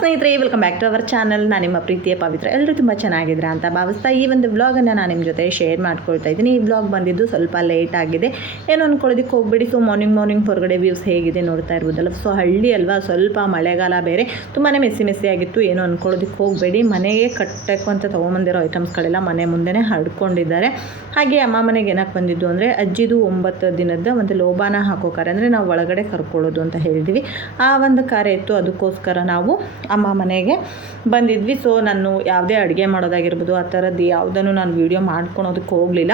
ಸ್ನೇಹಿತರೆ welcome back to our channel ನಾನು ನಿಮ್ಮ ಪ್ರೀತಿಯ ಪವಿತ್ರ. ಎಲ್ಲರೂ ತುಂಬ ಚೆನ್ನಾಗಿದ್ದೀರಾ ಅಂತ ಭಾವಿಸ್ತಾ ಈ ಒಂದು ವ್ಲಾಗನ್ನು ನಾನು ನಿಮ್ಮ ಜೊತೆ ಶೇರ್ ಮಾಡ್ಕೊಳ್ತಾ ಇದ್ದೀನಿ. ಈ ವ್ಲಾಗ್ ಬಂದಿದ್ದು ಸ್ವಲ್ಪ ಲೇಟ್ ಆಗಿದೆ. ಏನು ಅಂದ್ಕೊಳ್ಳೋದಕ್ಕೆ ಹೋಗ್ಬೇಡಿ. ಸೊ ಮಾರ್ನಿಂಗ್ ಮಾರ್ನಿಂಗ್ ಹೊರಗಡೆ ವ್ಯೂಸ್ ಹೇಗಿದೆ ನೋಡ್ತಾ ಇರ್ಬೋದಲ್ಲ. ಸೊ ಹಳ್ಳಿ ಅಲ್ವಾ, ಸ್ವಲ್ಪ ಮಳೆಗಾಲ ಬೇರೆ. ತುಂಬಾ ಮೆಸ್ಸಿ ಮೆಸ್ಸಿ ಆಗಿತ್ತು. ಏನು ಅಂದ್ಕೊಳ್ಳೋದಕ್ಕೆ ಹೋಗಬೇಡಿ. ಮನೆಗೆ ಕಟ್ಟಬೇಕು ಅಂತ ತೊಗೊಂಬಂದಿರೋ ಐಟಮ್ಸ್ಗಳೆಲ್ಲ ಮನೆ ಮುಂದೆನೇ ಹಡ್ಕೊಂಡಿದ್ದಾರೆ ಹಾಗೆ ಅಮ್ಮ ಮನೆಗೆ ಏನಕ್ಕೆ ಬಂದಿದ್ದು ಅಂದರೆ, ಅಜ್ಜಿದು ಒಂಬತ್ತು ದಿನದ ಒಂದು ಲೋಬಾನ ಹಾಕೋ ಕಾರ್ಯ. ಅಂದರೆ ನಾವು ಒಳಗಡೆ ಕರ್ಕೊಳ್ಳೋದು ಅಂತ ಹೇಳಿದ್ವಿ. ಆ ಒಂದು ಕಾರ್ಯ ಇತ್ತು. ಅದಕ್ಕೋಸ್ಕರ ನಾವು ಅಮ್ಮ ಮನೆಗೆ ಬಂದಿದ್ವಿ. ಸೊ ನಾನು ಯಾವುದೇ ಅಡುಗೆ ಮಾಡೋದಾಗಿರ್ಬೋದು, ಆ ಥರದ್ದು ಯಾವುದನ್ನು ನಾನು ವೀಡಿಯೋ ಮಾಡ್ಕೊಳೋದಕ್ಕೆ ಹೋಗಲಿಲ್ಲ.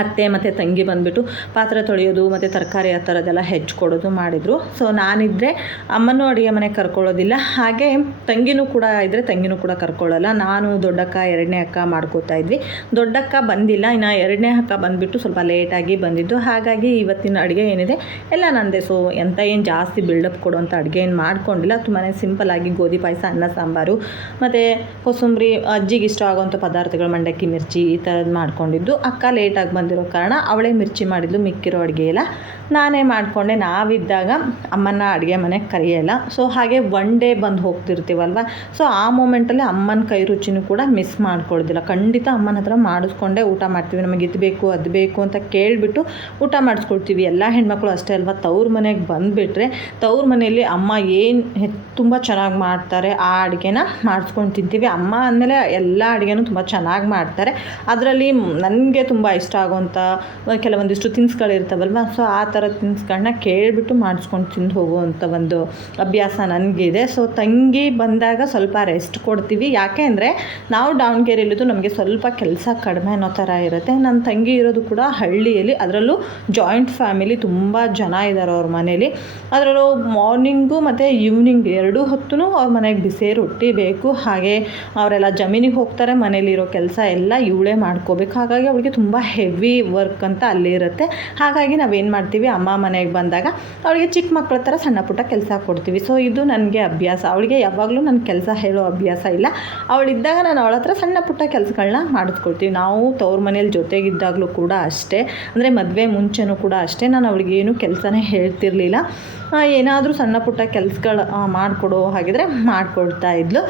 ಅತ್ತೆ ಮತ್ತು ತಂಗಿ ಬಂದುಬಿಟ್ಟು ಪಾತ್ರೆ ತೊಳೆಯೋದು ಮತ್ತು ತರಕಾರಿ ಆ ಥರದ್ದೆಲ್ಲ ಹೆಚ್ಚಿಕೊಡೋದು ಮಾಡಿದರು. ಸೊ ನಾನಿದ್ದರೆ ಅಮ್ಮನೂ ಅಡುಗೆ ಮನೆಗೆ ಕರ್ಕೊಳ್ಳೋದಿಲ್ಲ. ಹಾಗೆ ತಂಗಿನೂ ಕೂಡ ಇದ್ದರೆ ತಂಗಿನೂ ಕೂಡ ಕರ್ಕೊಳ್ಳಲ್ಲ. ನಾನು ದೊಡ್ಡಕ್ಕ, ಎರಡನೇ ಅಕ್ಕ ಮಾಡ್ಕೋತಾ ಇದ್ವಿ. ದೊಡ್ಡಕ್ಕ ಬಂದಿಲ್ಲ. ಇನ್ನು ಎರಡನೇ ಅಕ್ಕ ಬಂದುಬಿಟ್ಟು ಸ್ವಲ್ಪ ಲೇಟಾಗಿ ಬಂದಿದ್ದು. ಹಾಗಾಗಿ ಇವತ್ತಿನ ಅಡುಗೆ ಏನಿದೆ? ಎಲ್ಲ ನಂದೆ. ಸೊ ಎಂಥ ಏನು ಜಾಸ್ತಿ ಬಿಲ್ಡಪ್ ಕೊಡುವಂಥ ಅಡುಗೆ ಏನು ಮಾಡ್ಕೊಂಡಿಲ್ಲ. ತುಂಬಾ ಸಿಂಪಲ್ಲಾಗಿ ಗೋಧಿ ಪಾಯಸ, ಅನ್ನ ಸಾಂಬಾರು, ಮತ್ತು ಕೊಸಂಬರಿ, ಅಜ್ಜಿಗೆ ಇಷ್ಟ ಆಗುವಂಥ ಪದಾರ್ಥಗಳು, ಮಂಡಕ್ಕಿ, ಮಿರ್ಚಿ ಈ ಥರದ್ದು ಮಾಡ್ಕೊಂಡಿದ್ದು. ಅಕ್ಕ ಲೇಟಾಗಿ ಬಂದಿರೋ ಕಾರಣ ಅವಳೇ ಮಿರ್ಚಿ ಮಾಡಿದ್ಲು ಮಿಕ್ಕಿರೋ ಅಡುಗೆ ಎಲ್ಲ. ನಾನೇ ಮಾಡಿಕೊಂಡೆ. ನಾವಿದ್ದಾಗ ಅಮ್ಮನ ಅಡುಗೆ ಮನೆಗೆ ಕರೆಯಲ್ಲ. ಸೊ ಹಾಗೆ ಒನ್ ಡೇ ಬಂದು ಹೋಗ್ತಿರ್ತೀವಲ್ವ? ಸೊ ಆ ಮೂಮೆಂಟಲ್ಲಿ ಅಮ್ಮನ ಕೈ ರುಚಿನೂ ಕೂಡ ಮಿಸ್ ಮಾಡ್ಕೊಳ್ಳೋದಿಲ್ಲ ಖಂಡಿತ ಅಮ್ಮನ ಹತ್ರ ಮಾಡಿಸ್ಕೊಂಡೆ. ಊಟ ಮಾಡ್ತೀವಿ. ನಮಗೆ ಇದು ಬೇಕು, ಅದು ಬೇಕು ಅಂತ ಕೇಳಿಬಿಟ್ಟು ಊಟ ಮಾಡಿಸ್ಕೊಳ್ತೀವಿ. ಎಲ್ಲ ಹೆಣ್ಮಕ್ಳು ಅಷ್ಟೇ ಅಲ್ವಾ? ತವ್ರ ಮನೆಗೆ ಬಂದುಬಿಟ್ರೆ ತವ್ರ ಮನೆಯಲ್ಲಿ ಅಮ್ಮ ಏನು ತುಂಬ ಚೆನ್ನಾಗಿ ಮಾಡ್ತಾರೆ, ಆ ಅಡುಗೆನ ಮಾಡಿಸ್ಕೊಂಡು ತಿಂತೀವಿ. ಅಮ್ಮ ಅಂದಮೇಲೆ ಎಲ್ಲ ಅಡುಗೆನೂ ತುಂಬ ಚೆನ್ನಾಗಿ ಮಾಡ್ತಾರೆ. ಅದರಲ್ಲಿ ನನಗೆ ತುಂಬ ಇಷ್ಟ ಆಗುವಂಥ ಕೆಲವೊಂದಿಷ್ಟು ತಿನಿಸ್ಗಳಿರ್ತಾವಲ್ವ ಸೊ ಆ ಥರ ತಿನ್ಸ್ಗಳನ್ನ ಕೇಳಿಬಿಟ್ಟು ಮಾಡಿಸ್ಕೊಂಡು ತಿಂದು ಹೋಗುವಂಥ ಒಂದು ಅಭ್ಯಾಸ ನನಗಿದೆ. ಸೊ ತಂಗಿ ಬಂದಾಗ ಸ್ವಲ್ಪ ರೆಸ್ಟ್ ಕೊಡ್ತೀವಿ. ಯಾಕೆ ಅಂದರೆ, ನಾವು ದಾವಣಗೆರೆಯಲ್ಲಿದ್ದು ನಮಗೆ ಸ್ವಲ್ಪ ಕೆಲಸ ಕಡಿಮೆ ಅನ್ನೋ ಥರ ಇರುತ್ತೆ. ನನ್ನ ತಂಗಿ ಇರೋದು ಕೂಡ ಹಳ್ಳಿಯಲ್ಲಿ. ಅದರಲ್ಲೂ ಜಾಯಿಂಟ್ ಫ್ಯಾಮಿಲಿ ತುಂಬ ಜನ ಇದ್ದಾರೆ ಅವ್ರ ಮನೇಲಿ. ಅದರಲ್ಲೂ ಮಾರ್ನಿಂಗು ಮತ್ತು ಈವ್ನಿಂಗ್ ಎರಡೂ ಹೊತ್ತೂ ಅವ್ರ ಮನೆಗೆ ಬಿಸಿ ರೊಟ್ಟಿ ಬೇಕು. ಹಾಗೆ ಅವರೆಲ್ಲ ಜಮೀನಿಗೆ ಹೋಗ್ತಾರೆ, ಮನೇಲಿರೋ ಕೆಲಸ ಎಲ್ಲ ಇವಳೇ ಮಾಡ್ಕೋಬೇಕು. ಹಾಗಾಗಿ ಅವಳಿಗೆ ತುಂಬ ಹೆವಿ ವರ್ಕ್ ಅಂತ ಅಲ್ಲಿ ಇರುತ್ತೆ. ಹಾಗಾಗಿ ನಾವೇನು ಮಾಡ್ತೀವಿ, ಅಮ್ಮ ಮನೆಗೆ ಬಂದಾಗ ಅವಳಿಗೆ ಚಿಕ್ಕ ಮಕ್ಕಳ ಥರ ಸಣ್ಣ ಪುಟ್ಟ ಕೆಲಸ ಕೊಡ್ತೀವಿ. ಸೊ ಇದು ನನಗೆ ಅಭ್ಯಾಸ. ಅವಳಿಗೆ ಯಾವಾಗಲೂ ನನ್ನ ಕೆಲಸ ಹೇಳೋ ಅಭ್ಯಾಸ ಇಲ್ಲ. ಅವಳಿದ್ದಾಗ ನಾನು ಅವಳ ಹತ್ರ ಸಣ್ಣ ಪುಟ್ಟ ಕೆಲಸಗಳನ್ನ ಮಾಡಿಸ್ಕೊಳ್ತೀವಿ. ನಾವು ತವ್ರ ಮನೇಲಿ ಜೊತೆಗಿದ್ದಾಗಲೂ ಕೂಡ ಅಷ್ಟೇ. ಅಂದರೆ ಮದುವೆ ಮುಂಚೆನೂ ಕೂಡ ಅಷ್ಟೇ. ನಾನು ಅವಳಿಗೆ ಏನು ಕೆಲಸನೇ ಹೇಳ್ತಿರ್ಲಿಲ್ಲ. ಏನಾದರೂ ಸಣ್ಣ ಪುಟ್ಟ ಕೆಲಸಗಳು ಮಾಡಿಕೊಡೋ ಹಾಗಿದ್ರೆ ಮಾಡಿಕೊಡ್ತಾ ಇದ್ಲು.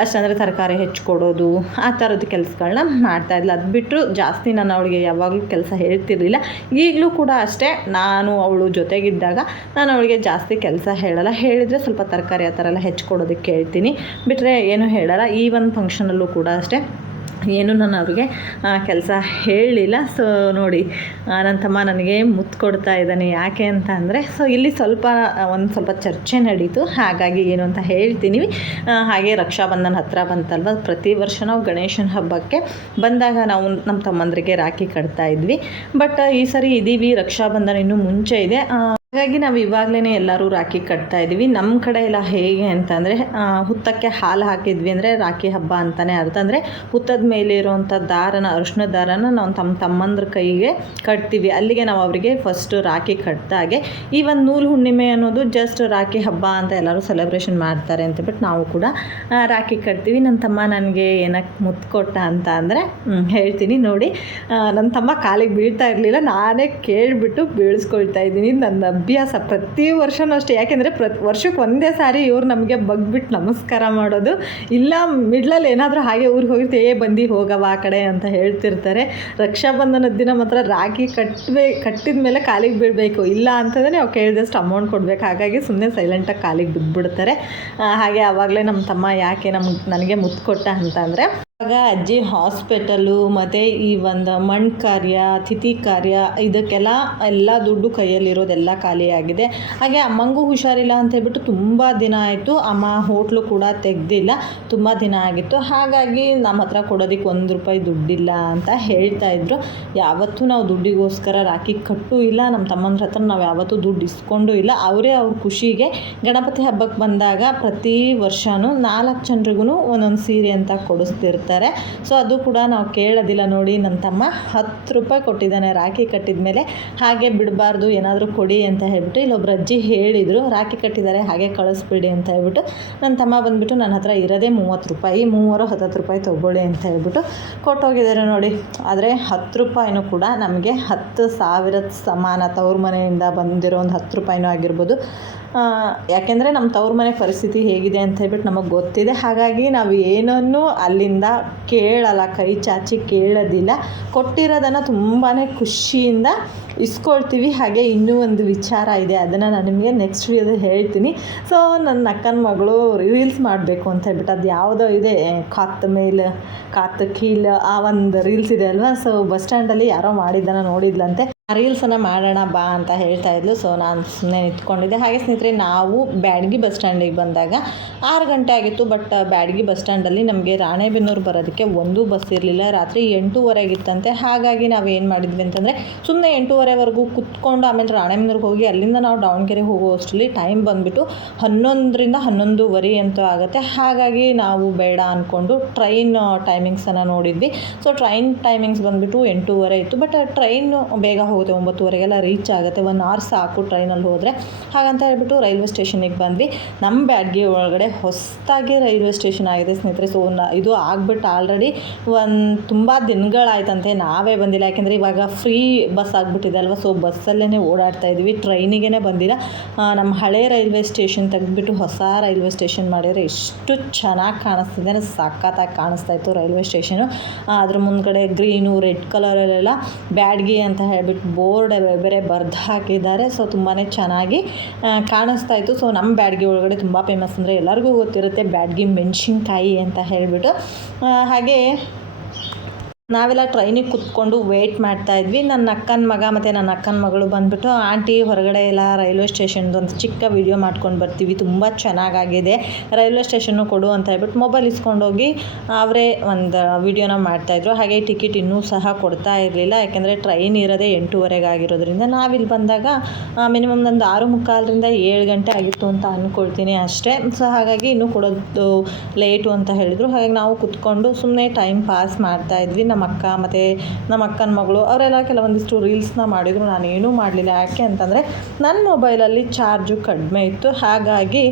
ಅಷ್ಟಂದರೆ ತರಕಾರಿ ಹೆಚ್ಚಿಕೊಡೋದು ಆ ಥರದ ಕೆಲಸಗಳನ್ನ ಮಾಡ್ತಾಯಿದ್ಲು ಅದು ಬಿಟ್ಟರು ಜಾಸ್ತಿ ನಾನು ಅವಳಿಗೆ ಯಾವಾಗಲೂ ಕೆಲಸ ಹೇಳ್ತಿರ್ಲಿಲ್ಲ. ಈಗಲೂ ಕೂಡ ಅಷ್ಟೇ, ನಾನು ಅವಳು ಜೊತೆಗಿದ್ದಾಗ ನಾನು ಅವಳಿಗೆ ಜಾಸ್ತಿ ಕೆಲಸ ಹೇಳಲ್ಲ. ಹೇಳಿದರೆ ಸ್ವಲ್ಪ ತರಕಾರಿ ಆ ಥರ ಎಲ್ಲ ಹೆಚ್ಚಿಕೊಡೋದಕ್ಕೆ ಹೇಳ್ತೀನಿ. ಬಿಟ್ಟರೆ ಏನು ಹೇಳಲ್ಲ. ಈ ಒಂದು ಫಂಕ್ಷನಲ್ಲೂ ಕೂಡ ಅಷ್ಟೇ. ಏನು ನಾನು ಅವ್ರಿಗೆ ಕೆಲಸ ಹೇಳಲಿಲ್ಲ ಸೊ ನೋಡಿ ನನ್ನ ತಮ್ಮ ನನಗೆ ಮುತ್ತು ಕೊಡ್ತಾ ಇದ್ದಾನೆ ಯಾಕೆ ಅಂತ ಅಂದರೆ ಸೊ ಇಲ್ಲಿ ಸ್ವಲ್ಪ ಒಂದು ಸ್ವಲ್ಪ ಚರ್ಚೆ ನಡೀತು. ಹಾಗಾಗಿ ಏನು ಅಂತ ಹೇಳ್ತೀನಿ. ಹಾಗೆ ರಕ್ಷಾಬಂಧನ ಹತ್ತಿರ ಬಂತಲ್ವ? ಪ್ರತಿ ವರ್ಷ ನಾವು ಗಣೇಶನ ಹಬ್ಬಕ್ಕೆ ಬಂದಾಗ ನಾವು ನಮ್ಮ ತಮ್ಮಂದ್ರಿಗೆ ರಾಖಿ ಕಟ್ತಾ ಇದ್ವಿ. ಬಟ್ ಈ ಸರಿ ಇದ್ದೀವಿ ರಕ್ಷಾಬಂಧನ ಇನ್ನೂ ಮುಂಚೆ ಇದೆ. ಹಾಗಾಗಿ ನಾವು ಇವಾಗಲೇ ಎಲ್ಲರೂ ರಾಖಿ ಕಟ್ತಾ ಇದ್ದೀವಿ ನಮ್ಮ ಕಡೆ ಎಲ್ಲ ಹೇಗೆ ಅಂತಂದರೆ ಹುತ್ತಕ್ಕೆ ಹಾಲು ಹಾಕಿದ್ವಿ ಅಂದರೆ ರಾಖಿ ಹಬ್ಬ ಅಂತಲೇ ಅರ್ಥ. ಅಂದರೆ ಹುತ್ತದ ಮೇಲೆ ಇರುವಂಥ ದಾರನ, ಅರಿಶಿನ ದಾರನ ನಾವು ತಮ್ಮ ತಮ್ಮಂದ್ರ ಕೈಗೆ ಕಟ್ತೀವಿ. ಅಲ್ಲಿಗೆ ನಾವು ಅವರಿಗೆ ಫಸ್ಟ್ ರಾಖಿ ಕಟ್ಟಿದಾಗೆ ಈ ಒಂದು ನೂಲು ಹುಣ್ಣಿಮೆ ಅನ್ನೋದು ಜಸ್ಟ್ ರಾಖಿ ಹಬ್ಬ ಅಂತ ಎಲ್ಲರೂ ಸೆಲೆಬ್ರೇಷನ್ ಮಾಡ್ತಾರೆ ಅಂತ ಬಿಟ್ಟು ನಾವು ಕೂಡ ರಾಖಿ ಕಟ್ತೀವಿ. ನನ್ನ ತಮ್ಮ ನನಗೆ ಏನಕ್ಕೆ ಮುತ್ತು ಕೊಟ್ಟ ಅಂತ ಅಂದರೆ ಹೇಳ್ತೀನಿ ನೋಡಿ. ನನ್ನ ತಮ್ಮ ಕಾಲಿಗೆ ಬೀಳ್ತಾ ಇರಲಿಲ್ಲ. ನಾನೇ ಕೇಳಿಬಿಟ್ಟು ಬೀಳಿಸ್ಕೊಳ್ತಾ ಇದ್ದೀನಿ. ನನ್ನ ಅಭ್ಯಾಸ ಪ್ರತಿ ವರ್ಷವೂ ಅಷ್ಟೇ. ಯಾಕೆಂದರೆ ಪ್ರತಿ ವರ್ಷಕ್ಕೆ ಒಂದೇ ಸಾರಿ ಇವ್ರು ನಮಗೆ ಬಗ್ಬಿಟ್ಟು ನಮಸ್ಕಾರ ಮಾಡೋದು. ಇಲ್ಲ, ಮಿಡ್ಲಲ್ಲಿ ಏನಾದರೂ ಹಾಗೆ ಊರಿಗೆ ಹೋಗಿರ್ತೀವಿ, ಏ, ಬಂದು ಹೋಗವ ಆ ಕಡೆ ಅಂತ ಹೇಳ್ತಿರ್ತಾರೆ. ರಕ್ಷಾಬಂಧನದ ದಿನ ಮಾತ್ರ ರಾಗಿ ಕಟ್ಟಬೇ ಕಟ್ಟಿದ ಮೇಲೆ ಕಾಲಿಗೆ ಬೀಳಬೇಕು. ಇಲ್ಲ ಅಂತಂದರೆ ನಾವು ಕೇಳಿದಷ್ಟು ಅಮೌಂಟ್ ಕೊಡಬೇಕು. ಹಾಗಾಗಿ ಸುಮ್ಮನೆ ಸೈಲೆಂಟಾಗಿ ಕಾಲಿಗೆ ಬಿದ್ದುಬಿಡ್ತಾರೆ ಹಾಗೆ ಆವಾಗಲೇ ನಮ್ಮ ತಮ್ಮ ಯಾಕೆ ನಮ್ಗೆ, ನನಗೆ ಮುತ್ತು ಕೊಟ್ಟ ಅಂತ ಅಂದರೆ ಆಗ ಅಜ್ಜಿ ಹಾಸ್ಪಿಟಲು, ಮತ್ತು ಈ ಒಂದು ಮಣ್ ಕಾರ್ಯ ತಿಥಿ ಕಾರ್ಯ, ಇದಕ್ಕೆಲ್ಲ ಎಲ್ಲ ದುಡ್ಡು ಕೈಯಲ್ಲಿರೋದೆಲ್ಲ ಖಾಲಿಯಾಗಿದೆ ಹಾಗೆ ಅಮ್ಮಂಗೂ ಹುಷಾರಿಲ್ಲ ಅಂತ ಹೇಳ್ಬಿಟ್ಟು ತುಂಬ ದಿನ ಆಯಿತು. ಅಮ್ಮ ಹೋಟ್ಲು ಕೂಡ ತೆಗೆದಿಲ್ಲ. ತುಂಬ ದಿನ ಆಗಿತ್ತು. ಹಾಗಾಗಿ ನಮ್ಮ ಹತ್ರ ಕೊಡೋದಕ್ಕೆ ಒಂದು ರೂಪಾಯಿ ದುಡ್ಡಿಲ್ಲ ಅಂತ ಹೇಳ್ತಾ ಇದ್ರು. ಯಾವತ್ತೂ ನಾವು ದುಡ್ಡಿಗೋಸ್ಕರ ರಾಕಿ ಕಟ್ಟು ಇಲ್ಲ. ನಮ್ಮ ತಮ್ಮಂದ್ರ ಹತ್ರ ನಾವು ಯಾವತ್ತೂ ದುಡ್ಡು ಇಸ್ಕೊಂಡು ಇಲ್ಲ. ಅವರೇ ಅವ್ರ ಖುಷಿಗೆ ಗಣಪತಿ ಹಬ್ಬಕ್ಕೆ ಬಂದಾಗ ಪ್ರತಿ ವರ್ಷವೂ ನಾಲ್ಕು ಜನರಿಗೂ ಒಂದೊಂದು ಸೀರೆ ಅಂತ ಕೊಡಿಸ್ತಿರ್ತಾರೆ. ಸೊ ಅದು ಕೂಡ ನಾವು ಕೇಳೋದಿಲ್ಲ ನೋಡಿ ನನ್ನ ತಮ್ಮ ಹತ್ತು ರೂಪಾಯಿ ಕೊಟ್ಟಿದ್ದಾನೆ, ರಾಖಿ ಕಟ್ಟಿದ ಮೇಲೆ. ಹಾಗೆ ಬಿಡಬಾರ್ದು, ಏನಾದರೂ ಕೊಡಿ ಅಂತ ಹೇಳ್ಬಿಟ್ಟು ಇಲ್ಲೊಬ್ರು ಅಜ್ಜಿ ಹೇಳಿದರು, ರಾಖಿ ಕಟ್ಟಿದ್ದಾರೆ, ಹಾಗೆ ಕಳಿಸ್ಬಿಡಿ ಅಂತ ಹೇಳ್ಬಿಟ್ಟು ನನ್ನ ತಮ್ಮ ಬಂದುಬಿಟ್ಟು ನನ್ನ ಹತ್ರ ಇರೋದೇ ಮೂವತ್ತು ರೂಪಾಯಿ ಮೂವರು ಹತ್ತತ್ತು ರೂಪಾಯಿ ತೊಗೊಳ್ಳಿ ಅಂತ ಹೇಳ್ಬಿಟ್ಟು ಕೊಟ್ಟೋಗಿದ್ದಾರೆ ನೋಡಿ. ಆದರೆ ಹತ್ತು ರೂಪಾಯಿನೂ ಕೂಡ ನಮಗೆ ಹತ್ತು ಸಾವಿರದ ಸಮಾನ, ತವ್ರ ಮನೆಯಿಂದ ಬಂದಿರೋ ಒಂದು ಹತ್ತು ರೂಪಾಯಿನೂ ಆಗಿರ್ಬೋದು. ಯಾಕೆಂದರೆ ನಮ್ಮ ತವ್ರ ಮನೆ ಪರಿಸ್ಥಿತಿ ಹೇಗಿದೆ ಅಂತ ಹೇಳ್ಬಿಟ್ಟು ನಮಗೆ ಗೊತ್ತಿದೆ. ಹಾಗಾಗಿ ನಾವು ಏನನ್ನೂ ಅಲ್ಲಿಂದ ಕೇಳಲ್ಲ, ಕೈ ಚಾಚಿ ಕೇಳೋದಿಲ್ಲ. ಕೊಟ್ಟಿರೋದನ್ನು ತುಂಬಾ ಖುಷಿಯಿಂದ ಇಸ್ಕೊಳ್ತೀವಿ. ಹಾಗೆ ಇನ್ನೂ ಒಂದು ವಿಚಾರ ಇದೆ, ಅದನ್ನು ನಾನು ನಿಮಗೆ ನೆಕ್ಸ್ಟ್ ವಿಡಿಯೋದಲ್ಲಿ ಹೇಳ್ತೀನಿ. ಸೊ ನನ್ನ ಅಕ್ಕನ ಮಗಳು ರೀಲ್ಸ್ ಮಾಡಬೇಕು ಅಂತ ಹೇಳ್ಬಿಟ್ಟು ಅದು ಯಾವುದೋ ಇದೆ ಕಾತ್ ಮೇಲ್ ಕಾತ್ ಕೀಲ್ ಆ ಒಂದು ರೀಲ್ಸ್ ಇದೆ ಅಲ್ವಾ? ಸೊ ಬಸ್ ಸ್ಟ್ಯಾಂಡಲ್ಲಿ ಯಾರೋ ಮಾಡಿದ್ದನ್ನು ನೋಡಿದ್ಲಂತೆ. ರೀಲ್ಸನ್ನು ಮಾಡೋಣ ಬಾ ಅಂತ ಹೇಳ್ತಾ ಇದ್ಲು. ಸೊ ನಾನು ಸುಮ್ಮನೆ ನಿಂತ್ಕೊಂಡಿದ್ದೆ. ಹಾಗೆ ಸ್ನೇಹಿತರೆ, ನಾವು ಬ್ಯಾಡಗಿ ಬಸ್ ಸ್ಟ್ಯಾಂಡಿಗೆ ಬಂದಾಗ ಆರು ಗಂಟೆ ಆಗಿತ್ತು ಬಟ್ ಬ್ಯಾಡಗಿ ಬಸ್ ಸ್ಟ್ಯಾಂಡಲ್ಲಿ ನಮಗೆ ರಾಣೆಬೆನ್ನೂರು ಬರೋದಕ್ಕೆ ಒಂದು ಬಸ್ ಇರಲಿಲ್ಲ. ರಾತ್ರಿ ಎಂಟೂವರೆಗಿತ್ತಂತೆ ಹಾಗಾಗಿ ನಾವು ಏನು ಮಾಡಿದ್ವಿ ಅಂತಂದರೆ ಸುಮ್ಮನೆ ಎಂಟೂವರೆವರೆಗೂ ಕುತ್ಕೊಂಡು ಆಮೇಲೆ ರಾಣೆಬೆನ್ನೂರಿಗೆ ಹೋಗಿ ಅಲ್ಲಿಂದ ನಾವು ದಾವಣಗೆರೆ ಹೋಗೋ ಅಷ್ಟರಲ್ಲಿ ಟೈಮ್ ಬಂದುಬಿಟ್ಟು ಹನ್ನೊಂದರಿಂದ ಹನ್ನೊಂದುವರೆ ಅಂತೂ ಆಗುತ್ತೆ. ಹಾಗಾಗಿ ನಾವು ಬೇಡ ಅಂದ್ಕೊಂಡು ಟ್ರೈನ್ ಟೈಮಿಂಗ್ಸನ್ನು ನೋಡಿದ್ವಿ. ಸೊ ಟ್ರೈನ್ ಟೈಮಿಂಗ್ಸ್ ಬಂದುಬಿಟ್ಟು ಎಂಟೂವರೆ ಇತ್ತು ಬಟ್ ಟ್ರೈನು ಬೇಗ ಹೋಗುತ್ತೆ ಒಂಬತ್ತುವರೆಗೆಲ್ಲ ರೀಚ್ ಆಗುತ್ತೆ. ಒನ್ ಅವರ್ ಸಾಕು ಟ್ರೈನಲ್ಲಿ ಹೋದರೆ. ಹಾಗಂತ ಹೇಳ್ಬಿಟ್ಟು ರೈಲ್ವೆ ಸ್ಟೇಷನಿಗೆ ಬಂದ್ವಿ. ನಮ್ಮ ಬ್ಯಾಡ್ಗೆ ಒಳಗಡೆ ಹೊಸದಾಗಿ ರೈಲ್ವೆ ಸ್ಟೇಷನ್ ಆಗಿದೆ ಸ್ನೇಹಿತರೆ. ಸೊ ಇದು ಆಗ್ಬಿಟ್ಟು ಆಲ್ರೆಡಿ ಒಂದು ತುಂಬ ದಿನಗಳಾಯ್ತಂತೆ. ನಾವೇ ಬಂದಿಲ್ಲ. ಯಾಕೆಂದರೆ ಇವಾಗ ಫ್ರೀ ಬಸ್ ಆಗಿಬಿಟ್ಟಿದೆ ಅಲ್ವಾ? ಸೊ ಬಸ್ಸಲ್ಲೇ ಓಡಾಡ್ತಾ ಇದ್ವಿ. ಟ್ರೈನಿಗೇ ಬಂದಿಲ್ಲ. ನಮ್ಮ ಹಳೆ ರೈಲ್ವೆ ಸ್ಟೇಷನ್ ತೆಗೆದ್ಬಿಟ್ಟು ಹೊಸ ರೈಲ್ವೆ ಸ್ಟೇಷನ್ ಮಾಡಿದರೆ ಎಷ್ಟು ಚೆನ್ನಾಗಿ ಕಾಣಿಸ್ತಿದೆ. ಸಖತ್ತಾಗಿ ಕಾಣಿಸ್ತಾ ಇತ್ತು ರೈಲ್ವೆ ಸ್ಟೇಷನು ಅದ್ರ ಮುಂದ್ಗಡೆ ಗ್ರೀನು ರೆಡ್ ಕಲರಲ್ಲೆಲ್ಲ ಬ್ಯಾಡ್ಗಿ ಅಂತ ಹೇಳ್ಬಿಟ್ಟು ಬೋರ್ಡ್ ಬೇರೆ ಬರ್ದು ಹಾಕಿದ್ದಾರೆ. ಸೊ ತುಂಬಾ ಚೆನ್ನಾಗಿ ಕಾಣಿಸ್ತಾ ಇತ್ತು. ಸೊ ನಮ್ಮ ಬ್ಯಾಡ್ಗಿ ಒಳಗಡೆ ತುಂಬ ಫೇಮಸ್ ಅಂದರೆ ಎಲ್ಲರಿಗೂ ಗೊತ್ತಿರುತ್ತೆ ಬ್ಯಾಡ್ಗಿ ಮೆಣಸಿನ್ಕಾಯಿ ಅಂತ ಹೇಳಿಬಿಟ್ಟು. ಹಾಗೆ ನಾವೆಲ್ಲ ಟ್ರೈನಿಗೆ ಕುತ್ಕೊಂಡು ವೇಟ್ ಮಾಡ್ತಾ ಇದ್ವಿ. ನನ್ನ ಅಕ್ಕನ ಮಗ ಮತ್ತು ನನ್ನ ಅಕ್ಕನ ಮಗಳು ಬಂದುಬಿಟ್ಟು, ಆಂಟಿ, ಹೊರಗಡೆ ಎಲ್ಲ ರೈಲ್ವೆ ಸ್ಟೇಷನ್ದು ಒಂದು ಚಿಕ್ಕ ವಿಡಿಯೋ ಮಾಡ್ಕೊಂಡು ಬರ್ತೀವಿ. ತುಂಬ ಚೆನ್ನಾಗಾಗಿದೆ. ರೈಲ್ವೆ ಸ್ಟೇಷನ್ನು ಕೊಡು ಅಂತ ಹೇಳ್ಬಿಟ್ಟು ಮೊಬೈಲ್ ಇಸ್ಕೊಂಡೋಗಿ ಅವರೇ ಒಂದು ವಿಡಿಯೋನ ಮಾಡ್ತಾಯಿದ್ರು ಹಾಗೆ ಟಿಕೆಟ್ ಇನ್ನೂ ಸಹ ಕೊಡ್ತಾ ಇರಲಿಲ್ಲ. ಯಾಕೆಂದರೆ ಟ್ರೈನ್ ಇರೋದೇ ಎಂಟೂವರೆಗೆ ಆಗಿರೋದ್ರಿಂದ ನಾವಿಲ್ಲಿ ಬಂದಾಗ ಮಿನಿಮಮ್ ನಂದು ಆರು ಮುಕ್ಕಾಲರಿಂದ ಏಳು ಗಂಟೆ ಆಗಿತ್ತು ಅಂತ ಅಂದ್ಕೊಳ್ತೀನಿ ಅಷ್ಟೇ. ಸೊ, ಹಾಗಾಗಿ ಇನ್ನೂ ಕೊಡೋದು ಲೇಟು ಅಂತ ಹೇಳಿದ್ರು. ಹಾಗಾಗಿ ನಾವು ಕುತ್ಕೊಂಡು ಸುಮ್ಮನೆ ಟೈಮ್ ಪಾಸ್ ಮಾಡ್ತಾ ಇದ್ವಿ. ನಮ್ಮ ಅಕ್ಕ ಮತ್ತು ನಮ್ಮ ಅಕ್ಕನ ಮಗಳು, ಅವರೆಲ್ಲ ಕೆಲವೊಂದಿಷ್ಟು ರೀಲ್ಸ್ನ ಮಾಡಿದರು. ನಾನೇನೂ ಮಾಡಲಿಲ್ಲ. ಯಾಕೆ ಅಂತಂದರೆ ನನ್ನ ಮೊಬೈಲಲ್ಲಿ ಚಾರ್ಜು ಕಡಿಮೆ ಇತ್ತು. ಹಾಗಾಗಿ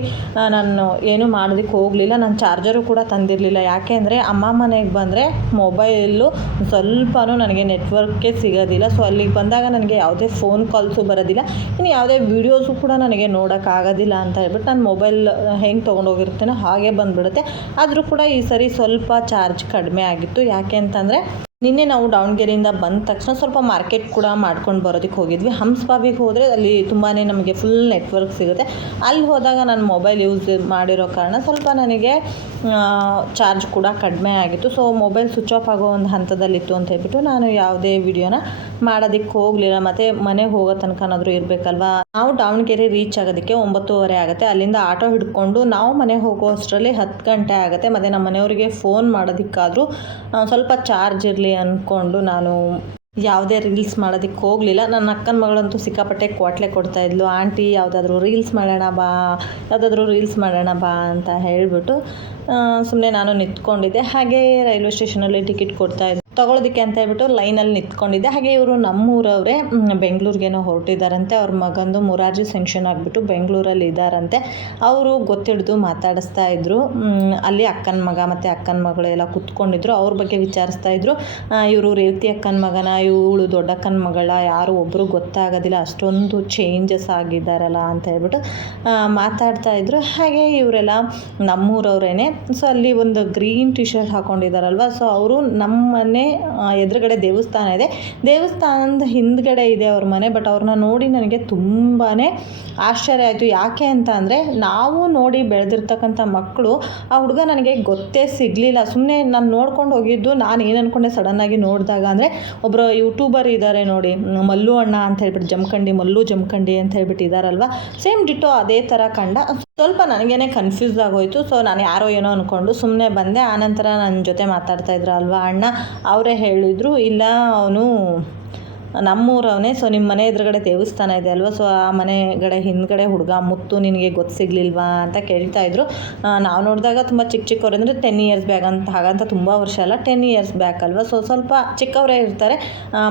ನಾನು ಏನೂ ಮಾಡೋದಕ್ಕೆ ಹೋಗಲಿಲ್ಲ. ನಾನು ಚಾರ್ಜರು ಕೂಡ ತಂದಿರಲಿಲ್ಲ. ಯಾಕೆ ಅಂದರೆ ಅಮ್ಮ ಮನೆಗೆ ಬಂದರೆ ಮೊಬೈಲು ಸ್ವಲ್ಪನೂ ನನಗೆ ನೆಟ್ವರ್ಕೇ ಸಿಗೋದಿಲ್ಲ. ಸೊ ಅಲ್ಲಿಗೆ ಬಂದಾಗ ನನಗೆ ಯಾವುದೇ ಫೋನ್ ಕಾಲ್ಸು ಬರೋದಿಲ್ಲ. ಇನ್ನು ಯಾವುದೇ ವೀಡಿಯೋಸು ಕೂಡ ನನಗೆ ನೋಡೋಕ್ಕಾಗೋದಿಲ್ಲ ಅಂತ ಹೇಳ್ಬಿಟ್ಟು ನಾನು ಮೊಬೈಲ್ ಹೆಂಗೆ ತೊಗೊಂಡೋಗಿರ್ತೇನೋ ಹಾಗೆ ಬಂದುಬಿಡುತ್ತೆ. ಆದರೂ ಕೂಡ ಈ ಸರಿ ಸ್ವಲ್ಪ ಚಾರ್ಜ್ ಕಡಿಮೆ ಆಗಿತ್ತು. ಯಾಕೆ ಅಂತಂದರೆ ನಿನ್ನೆ ನಾವು ದಾವಣಗೆರೆಯಿಂದ ಬಂದ ತಕ್ಷಣ ಸ್ವಲ್ಪ ಮಾರ್ಕೆಟ್ ಕೂಡ ಮಾಡ್ಕೊಂಡು ಬರೋದಕ್ಕೆ ಹೋಗಿದ್ವಿ. ಹಂಸಬಾಬಿಗೆ ಹೋದರೆ ಅಲ್ಲಿ ತುಂಬಾ ನಮಗೆ ಫುಲ್ ನೆಟ್ವರ್ಕ್ ಸಿಗುತ್ತೆ. ಅಲ್ಲಿ ಹೋದಾಗ ನಾನು ಮೊಬೈಲ್ ಯೂಸ್ ಮಾಡಿರೋ ಕಾರಣ ಸ್ವಲ್ಪ ನನಗೆ ಚಾರ್ಜ್ ಕೂಡ ಕಡಿಮೆ ಆಗಿತ್ತು. ಸೊ ಮೊಬೈಲ್ ಸ್ವಿಚ್ ಆಫ್ ಆಗೋ ಒಂದು ಹಂತದಲ್ಲಿತ್ತು ಅಂತ ಹೇಳ್ಬಿಟ್ಟು ನಾನು ಯಾವುದೇ ವಿಡಿಯೋನ ಮಾಡೋದಕ್ಕೆ ಹೋಗಲಿಲ್ಲ. ಮತ್ತು ಮನೆಗೆ ಹೋಗೋ ತನಕನಾದರೂ ಇರಬೇಕಲ್ವಾ? ನಾವು ದಾವಣಗೆರೆ ರೀಚ್ ಆಗೋದಕ್ಕೆ ಒಂಬತ್ತುವರೆ ಆಗುತ್ತೆ. ಅಲ್ಲಿಂದ ಆಟೋ ಹಿಡ್ಕೊಂಡು ನಾವು ಮನೆ ಹೋಗೋ ಅಷ್ಟರಲ್ಲಿ ಹತ್ತು ಗಂಟೆ ಆಗುತ್ತೆ. ಮತ್ತು ನಮ್ಮ ಮನೆಯವರಿಗೆ ಫೋನ್ ಮಾಡೋದಕ್ಕಾದರೂ ಸ್ವಲ್ಪ ಚಾರ್ಜ್ ಇರಲಿ ಅಂದ್ಕೊಂಡು ನಾನು ಯಾವುದೇ ರೀಲ್ಸ್ ಮಾಡೋದಕ್ಕೆ ಹೋಗಲಿಲ್ಲ. ನನ್ನ ಅಕ್ಕನ ಮಗಳಂತೂ ಸಿಕ್ಕಾಪಟ್ಟೆ ಕ್ವಾಟ್ಲೆ ಕೊಡ್ತಾ ಇದ್ಲು. ಆಂಟಿ, ಯಾವುದಾದ್ರೂ ರೀಲ್ಸ್ ಮಾಡೋಣ ಬಾ, ಯಾವುದಾದ್ರೂ ರೀಲ್ಸ್ ಮಾಡೋಣ ಬಾ, ಅಂತ ಹೇಳಿಬಿಟ್ಟು ಸುಮ್ಮನೆ ನಾನು ನಿಂತ್ಕೊಂಡಿದ್ದೆ. ಹಾಗೆ ರೈಲ್ವೆ ಸ್ಟೇಷನಲ್ಲಿ ಟಿಕೆಟ್ ಕೊಡ್ತಾಯಿದ್ರು ತಗೊಳ್ಳೋದಕ್ಕೆ ಅಂತ ಹೇಳ್ಬಿಟ್ಟು ಲೈನಲ್ಲಿ ನಿಂತ್ಕೊಂಡಿದ್ದೆ. ಹಾಗೆ ಇವರು ನಮ್ಮೂರವರೇ ಬೆಂಗಳೂರಿಗೇನೋ ಹೊರಟಿದ್ದಾರಂತೆ ಅವ್ರ ಮಗಂದು ಮುರಾರ್ಜಿ ಸೆಂಕ್ಷನ್ ಆಗಿಬಿಟ್ಟು ಬೆಂಗಳೂರಲ್ಲಿ ಇದ್ದಾರಂತೆ ಅವರು ಗೊತ್ತಿಡ್ದು ಮಾತಾಡಿಸ್ತಾ ಇದ್ದರು ಅಲ್ಲಿ ಅಕ್ಕನ ಮಗ ಮತ್ತು ಅಕ್ಕನ ಮಗಳು ಎಲ್ಲ ಕುತ್ಕೊಂಡಿದ್ರು. ಅವ್ರ ಬಗ್ಗೆ ವಿಚಾರಿಸ್ತಾ ಇದ್ರು. ಇವರು ರೇವತಿ ಅಕ್ಕನ ಮಗನ ಇವಳು ದೊಡ್ಡಕ್ಕನ ಮಗಳ ಯಾರು ಒಬ್ಬರು ಗೊತ್ತಾಗೋದಿಲ್ಲ. ಅಷ್ಟೊಂದು ಚೇಂಜಸ್ ಆಗಿದ್ದಾರಲ್ಲ ಅಂತ ಹೇಳ್ಬಿಟ್ಟು ಮಾತಾಡ್ತಾ ಇದ್ರು. ಹಾಗೆ ಇವರೆಲ್ಲ ನಮ್ಮೂರವ್ರೇನೆ. ಸೊ ಅಲ್ಲಿ ಒಂದು ಗ್ರೀನ್ ಟಿ ಶರ್ಟ್ ಹಾಕೊಂಡಿದ್ದಾರಲ್ವ ಸೊ ಅವರು ನಮ್ಮ ಮನೆ ಆ, ಎದುರುಗಡೆ ದೇವಸ್ಥಾನ ಇದೆ. ದೇವಸ್ಥಾನದ ಹಿಂದ್ಗಡೆ ಇದೆ ಅವ್ರ ಮನೆ ಬಟ್ ಅವ್ರನ್ನ ನೋಡಿ ನನಗೆ ತುಂಬಾ ಆಶ್ಚರ್ಯ ಆಯಿತು. ಯಾಕೆ ಅಂತ ಅಂದರೆ, ನಾವು ನೋಡಿ ಬೆಳೆದಿರ್ತಕ್ಕಂಥ ಮಕ್ಕಳು, ಆ ಹುಡುಗ ನನಗೆ ಗೊತ್ತೇ ಸಿಗಲಿಲ್ಲ. ಸುಮ್ಮನೆ ನಾನು ನೋಡ್ಕೊಂಡು ಹೋಗಿದ್ದು, ನಾನು ಏನು ಅಂದ್ಕೊಂಡೆ ಸಡನ್ನಾಗಿ ನೋಡಿದಾಗ ಅಂದರೆ ಒಬ್ಬರು ಯೂಟ್ಯೂಬರ್ ಇದ್ದಾರೆ ನೋಡಿ, ಮಲ್ಲು ಅಣ್ಣ ಅಂತ ಹೇಳ್ಬಿಟ್ಟು, ಜಮಖಂಡಿ ಮಲ್ಲು ಜಮಖಂಡಿ ಅಂತ ಹೇಳ್ಬಿಟ್ಟು ಇದ್ದಾರಲ್ವ ಸೇಮ್ ಡಿಟೋ ಅದೇ ಥರ ಕಂಡ. ಸ್ವಲ್ಪ ನನಗೇನೆ ಕನ್ಫ್ಯೂಸ್ ಆಗೋಯ್ತು. ಸೊ ನಾನು ಯಾರೋ ಏನೋ ಅಂದ್ಕೊಂಡು ಸುಮ್ಮನೆ ಬಂದೆ. ಆನಂತರ ನನ್ನ ಜೊತೆ ಮಾತಾಡ್ತಾ ಇದ್ರು ಅಲ್ವಾ ಅಣ್ಣ? ಅವರೇ ಹೇಳಿದರು ಇಲ್ಲ ಅವನು ನಮ್ಮೂರವನೇ ಸೊ ನಿಮ್ಮ ಮನೆ ಎದುರುಗಡೆ ದೇವಸ್ಥಾನ ಇದೆ ಅಲ್ವಾ? ಸೊ ಆ ಮನೆಗಡೆ ಹಿಂದ್ಗಡೆ ಹುಡುಗ ಮುತ್ತು ನಿನಗೆ ಗೊತ್ತು ಸಿಗ್ಲಿಲ್ವಾ ಅಂತ ಕೇಳ್ತಾ ಇದ್ರು. ನಾವು ನೋಡಿದಾಗ ತುಂಬ ಚಿಕ್ಕ ಚಿಕ್ಕವ್ರು ಅಂದರೆ ಟೆನ್ ಇಯರ್ಸ್ ಬ್ಯಾಕ್ ಅಂತ, ಹಾಗಂತ ತುಂಬ ವರ್ಷ ಅಲ್ಲ ಟೆನ್ ಇಯರ್ಸ್ ಬ್ಯಾಕ್ ಅಲ್ವಾ? ಸೊ ಸ್ವಲ್ಪ ಚಿಕ್ಕವರೇ ಇರ್ತಾರೆ.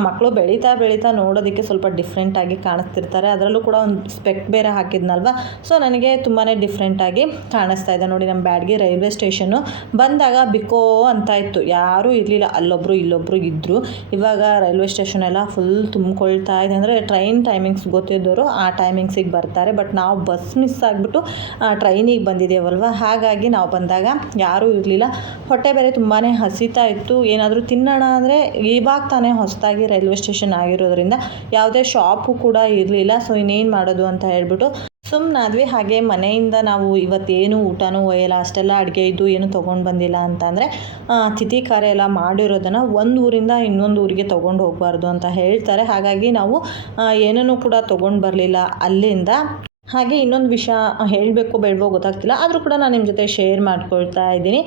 ಮಕ್ಕಳು ಬೆಳೀತಾ ಬೆಳೀತಾ ನೋಡೋದಕ್ಕೆ ಸ್ವಲ್ಪ ಡಿಫ್ರೆಂಟಾಗಿ ಕಾಣಿಸ್ತಿರ್ತಾರೆ. ಅದರಲ್ಲೂ ಕೂಡ ಒಂದು ಸ್ಪೆಕ್ ಬೇರೆ ಹಾಕಿದ್ನಲ್ವಾ? ಸೊ ನನಗೆ ತುಂಬಾ ಡಿಫ್ರೆಂಟಾಗಿ ಕಾಣಿಸ್ತಾ ಇದೆ. ನೋಡಿ ನಮ್ಮ ಬ್ಯಾಡ್ಗೆ ರೈಲ್ವೆ ಸ್ಟೇಷನ್ನು ಬಂದಾಗ ಬಿಕೋ ಅಂತ ಇತ್ತು. ಯಾರೂ ಇರಲಿಲ್ಲ. ಅಲ್ಲೊಬ್ಬರು ಇಲ್ಲೊಬ್ಬರು ಇದ್ದರು ಇವಾಗ ರೈಲ್ವೆ ಸ್ಟೇಷನ್ ಎಲ್ಲ ಫುಲ್ ಫುಲ್ ತುಂಬಿಕೊಳ್ತಾ ಇದೆ. ಅಂದರೆ ಟ್ರೈನ್ ಟೈಮಿಂಗ್ಸ್ ಗೊತ್ತಿದ್ದವರು ಆ ಟೈಮಿಂಗ್ಸಿಗೆ ಬರ್ತಾರೆ. ಬಟ್ ನಾವು ಬಸ್ ಮಿಸ್ ಆಗಿಬಿಟ್ಟು ಟ್ರೈನಿಗೆ ಬಂದಿದ್ದೇವಲ್ವ? ಹಾಗಾಗಿ ನಾವು ಬಂದಾಗ ಯಾರೂ ಇರಲಿಲ್ಲ. ಹೊಟ್ಟೆ ಬೇರೆ ತುಂಬಾ ಹಸಿತಾ ಇತ್ತು. ಏನಾದರೂ ತಿನ್ನೋಣ ಅಂದರೆ ಇವಾಗ ತಾನೇ ಹೊಸದಾಗಿ ರೈಲ್ವೆ ಸ್ಟೇಷನ್ ಆಗಿರೋದ್ರಿಂದ ಯಾವುದೇ ಶಾಪು ಕೂಡ ಇರಲಿಲ್ಲ. ಸೊ ಇನ್ನೇನು ಮಾಡೋದು ಅಂತ ಹೇಳ್ಬಿಟ್ಟು ಸುಮ್ಮನಾದ್ವಿ ಹಾಗೆ ಮನೆಯಿಂದ ನಾವು ಇವತ್ತೇನು ಊಟನೂ ಒಯ್ಯಲ್ಲ, ಅಷ್ಟೆಲ್ಲ ಅಡುಗೆ ಇದ್ದು ಏನು ತೊಗೊಂಡು ಬಂದಿಲ್ಲ ಅಂತಂದರೆ ತಿಥಿ ಕಾರ್ಯ ಎಲ್ಲ ಮಾಡಿರೋದನ್ನು ಒಂದು ಊರಿಂದ ಇನ್ನೊಂದು ಊರಿಗೆ ತೊಗೊಂಡು ಹೋಗಬಾರ್ದು ಅಂತ ಹೇಳ್ತಾರೆ. ಹಾಗಾಗಿ ನಾವು ಏನನ್ನೂ ಕೂಡ ತೊಗೊಂಡು ಬರಲಿಲ್ಲ. ಅಲ್ಲಿಂದ ಹಾಗೆ ಇನ್ನೊಂದು ವಿಷಯ ಹೇಳಬೇಕು ಬೇಡವೋ ಗೊತ್ತಾಗ್ತಿಲ್ಲ. ಆದರೂ ಕೂಡ ನಾನು ನಿಮ್ಮ ಜೊತೆ ಶೇರ್ ಮಾಡ್ಕೊಳ್ತಾ ಇದ್ದೀನಿ.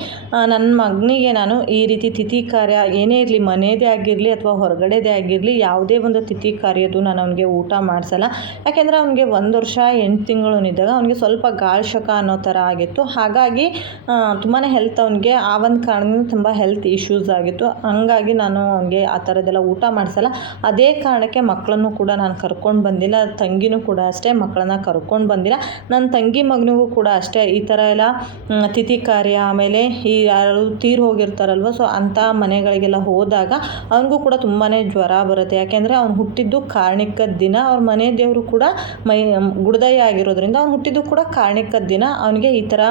ನನ್ನ ಮಗನಿಗೆ ನಾನು ಈ ರೀತಿ ತಿಥಿ ಕಾರ್ಯ ಏನೇ ಇರಲಿ, ಮನೆಯದೇ ಆಗಿರಲಿ ಅಥವಾ ಹೊರಗಡೆದೇ ಆಗಿರಲಿ ಯಾವುದೇ ಒಂದು ತಿಥಿ ಕಾರ್ಯದ್ದು ನಾನು ಅವನಿಗೆ ಊಟ ಮಾಡಿಸಲ್ಲ. ಯಾಕೆಂದರೆ ಅವನಿಗೆ ಒಂದು ವರ್ಷ, ಎಂಟು ತಿಂಗಳು ಅವನಿಗೆ ಸ್ವಲ್ಪ ಗಾಳ್ಶಕ ಅನ್ನೋ ಥರ ಆಗಿತ್ತು. ಹಾಗಾಗಿ ತುಂಬಾ ಹೆಲ್ತ್ ಅವನಿಗೆ ಆ ಒಂದು ಕಾರಣದಿಂದ ತುಂಬ ಹೆಲ್ತ್ ಇಶ್ಯೂಸ್ ಆಗಿತ್ತು. ಹಂಗಾಗಿ ನಾನು ಅವನಿಗೆ ಆ ಥರದ್ದೆಲ್ಲ ಊಟ ಮಾಡಿಸಲ್ಲ. ಅದೇ ಕಾರಣಕ್ಕೆ ಮಕ್ಕಳನ್ನು ಕೂಡ ನಾನು ಕರ್ಕೊಂಡು ಬಂದಿಲ್ಲ. ತಂಗಿನೂ ಕೂಡ ಅಷ್ಟೇ ಮಕ್ಕಳನ್ನ ಕರ್ಕೊಂಡು ಕರ್ಕೊಂಡು ಬಂದಿಲ್ಲ. ನನ್ನ ತಂಗಿ ಮಗನಿಗೂ ಕೂಡ ಅಷ್ಟೇ. ಈ ಥರ ಎಲ್ಲ ತಿಥಿ ಕಾರ್ಯ, ಆಮೇಲೆ ಈ ಯಾರು ತೀರು ಹೋಗಿರ್ತಾರಲ್ವ ಸೊ ಅಂಥ ಮನೆಗಳಿಗೆಲ್ಲ ಹೋದಾಗ ಅವನಿಗೂ ಕೂಡ ತುಂಬಾ ಜ್ವರ ಬರುತ್ತೆ. ಯಾಕೆಂದರೆ ಅವ್ನು ಹುಟ್ಟಿದ್ದು ಕಾರ್ಣಿಕದ ದಿನ. ಅವ್ರ ಮನೆ ದೇವರು ಕೂಡ ಮೈ ಗುಡದಯ್ಯ ಆಗಿರೋದ್ರಿಂದ ಅವ್ನು ಹುಟ್ಟಿದ್ದು ಕೂಡ ಕಾರ್ಣಿಕದ ದಿನ. ಅವನಿಗೆ ಈ ಥರ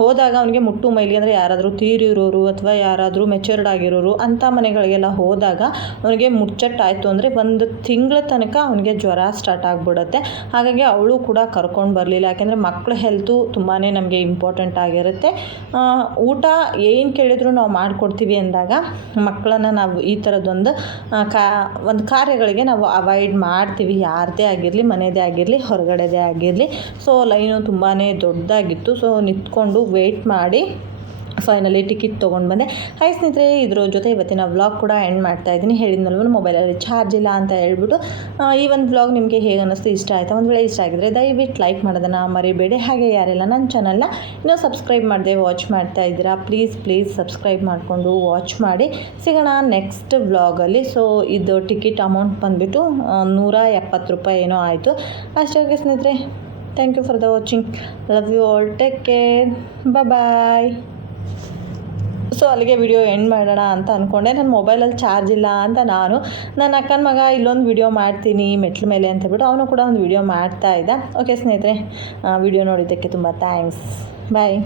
ಹೋದಾಗ ಅವನಿಗೆ ಮುಟ್ಟು ಮೈಲಿ ಅಂದರೆ ಯಾರಾದರೂ ತೀರಿರೋರು ಅಥವಾ ಯಾರಾದರೂ ಮೆಚೂರ್ಡ್ ಆಗಿರೋರು ಅಂಥ ಮನೆಗಳಿಗೆಲ್ಲ ಹೋದಾಗ ಅವನಿಗೆ ಮುಚ್ಚಟ್ಟಾಯಿತು ಅಂದರೆ ಒಂದು ತಿಂಗಳ ತನಕ ಅವನಿಗೆ ಜ್ವರ ಸ್ಟಾರ್ಟ್ ಆಗಿಬಿಡುತ್ತೆ. ಹಾಗಾಗಿ ಅವಳು ಕೂಡ ಕರ್ಕೊಂಡು ಬರಲಿಲ್ಲ. ಯಾಕೆಂದರೆ ಮಕ್ಕಳ ಹೆಲ್ತು ತುಂಬಾ ನಮಗೆ ಇಂಪಾರ್ಟೆಂಟ್ ಆಗಿರುತ್ತೆ. ಊಟ ಏನು ಕೇಳಿದ್ರು ನಾವು ಮಾಡಿಕೊಡ್ತೀವಿ ಅಂದಾಗ ಮಕ್ಕಳನ್ನ ನಾವು ಈ ಥರದ್ದೊಂದು ಕಾ, ಒಂದು ಕಾರ್ಯಗಳಿಗೆ ನಾವು ಅವಾಯ್ಡ್ ಮಾಡ್ತೀವಿ. ಯಾರದೇ ಆಗಿರಲಿ ಮನೆಯದೇ ಆಗಿರಲಿ, ಹೊರಗಡೆದೇ ಆಗಿರಲಿ. ಸೊ ಲೈನು ತುಂಬಾ ದೊಡ್ಡದಾಗಿತ್ತು. ಸೊ ನಿಂತ್ಕೊಂಡು ವೆಯ್ಟ್ ಮಾಡಿ ಫೈನಲಿ ಟಿಕೆಟ್ ತೊಗೊಂಡು ಬಂದೆ. ಹೈ ಸ್ನೇಹಿತರೆ, ಇದ್ರ ಜೊತೆ ಇವತ್ತಿನ ವ್ಲಾಗ್ ಕೂಡ ಎಂಡ್ ಮಾಡ್ತಾ ಇದ್ದೀನಿ. ಹೇಳಿದ್ನಲ್ವ ಮೊಬೈಲಲ್ಲಿ ಚಾರ್ಜ್ ಇಲ್ಲ ಅಂತ ಹೇಳ್ಬಿಟ್ಟು ಈ ಒಂದು ವ್ಲಾಗ್ ನಿಮಗೆ ಹೇಗೆ ಅನ್ನಿಸ್ತು, ಇಷ್ಟ ಆಯಿತಾ? ಒಂದು ವೇಳೆ ಇಷ್ಟ ಆಗಿದ್ರೆ ದಯವಿಟ್ಟು ಲೈಕ್ ಮಾಡೋದನ್ನ ಮರಿಬೇಡಿ. ಹಾಗೆ ಯಾರೆಲ್ಲ ನನ್ನ ಚಾನಲ್ನ ಇನ್ನೂ ಸಬ್ಸ್ಕ್ರೈಬ್ ಮಾಡಿದೆ ವಾಚ್ ಮಾಡ್ತಾ ಇದ್ದೀರಾ ಪ್ಲೀಸ್ ಪ್ಲೀಸ್ ಸಬ್ಸ್ಕ್ರೈಬ್ ಮಾಡಿಕೊಂಡು ವಾಚ್ ಮಾಡಿ. ಸಿಗೋಣ ನೆಕ್ಸ್ಟ್ ವ್ಲಾಗಲ್ಲಿ ಸೊ ಇದು ಟಿಕೆಟ್ ಅಮೌಂಟ್ ಬಂದುಬಿಟ್ಟು ನೂರ ಎಪ್ಪತ್ತು ರೂಪಾಯಿ ಏನೋ ಆಯಿತು. ಅಷ್ಟೇ ಸ್ನೇಹಿತರೆ thank you for the watching love you all take care bye so ಅಲ್ಲಿಗೆ ವಿಡಿಯೋ ಎಂಡ್ ಮಾಡೋಣ ಅಂತ ಅಂದ್ಕೊಂಡೆ ನನ್ನ ಮೊಬೈಲಲ್ಲಿ ಚಾರ್ಜ್ ಇಲ್ಲ ಅಂತ ನಾನು, ನನ್ನ ಅಕ್ಕನ ಮಗ ಇಲ್ಲೊಂದು ವಿಡಿಯೋ ಮಾಡ್ತೀನಿ, ಮೆಟ್ಲ ಮೇಲೆ ಅಂತ ಹೇಳ್ಬಿಟ್ಟು ಅವನು ಕೂಡ ಒಂದು ವಿಡಿಯೋ ಮಾಡ್ತಾ ಇದ್ದ. ಓಕೆ ಸ್ನೇಹಿತರೆ ವಿಡಿಯೋ ನೋಡಿದ್ದಕ್ಕೆ ತುಂಬ ಥ್ಯಾಂಕ್ಸ್ ಬಾಯ್